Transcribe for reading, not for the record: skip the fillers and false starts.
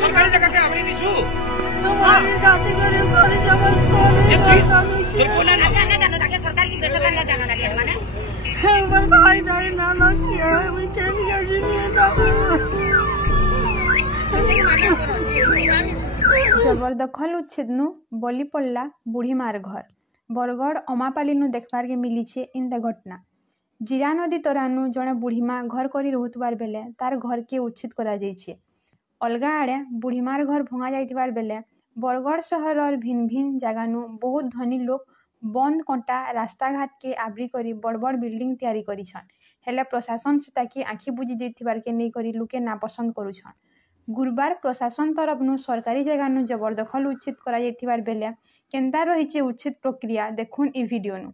सरकारी जगह के हमने नहीं छू सरकार की बेसरकार ना जाना लगे हमारे भाई जाए ना किया जबरदखल उच्छेदनु बलि पड़ला बुढ़ी मार घर बरगढ़ अमापाली देखबार के मिली इंदा घटना जीरा नदी तरानु जड़े बुढ़ीमा घर कर रोथबार बेले तार घर के उच्छेद करा जाइछे। अलगा आड़े बुढ़ीमार घर भंगा जाइतिबार बेले बरगढ़ सहर भिन्न भिन्न जगानु बहुत धनी लोग बंद कंटा रास्ता घाट के आवरी करी बड़ बड़ बिल्डिंग तैयारी करिछन हेले प्रशासन से ताकि आखि बुझी देथिबार के नहीं करी लुके नापसंद करुछन। गुरुवार प्रशासन तरफ सरकारी जगह जबरदखल उच्छेद करा जाइतिबार बेले केंता रहिछे उच्छेद प्रक्रिया देखुन ई वीडियो नु।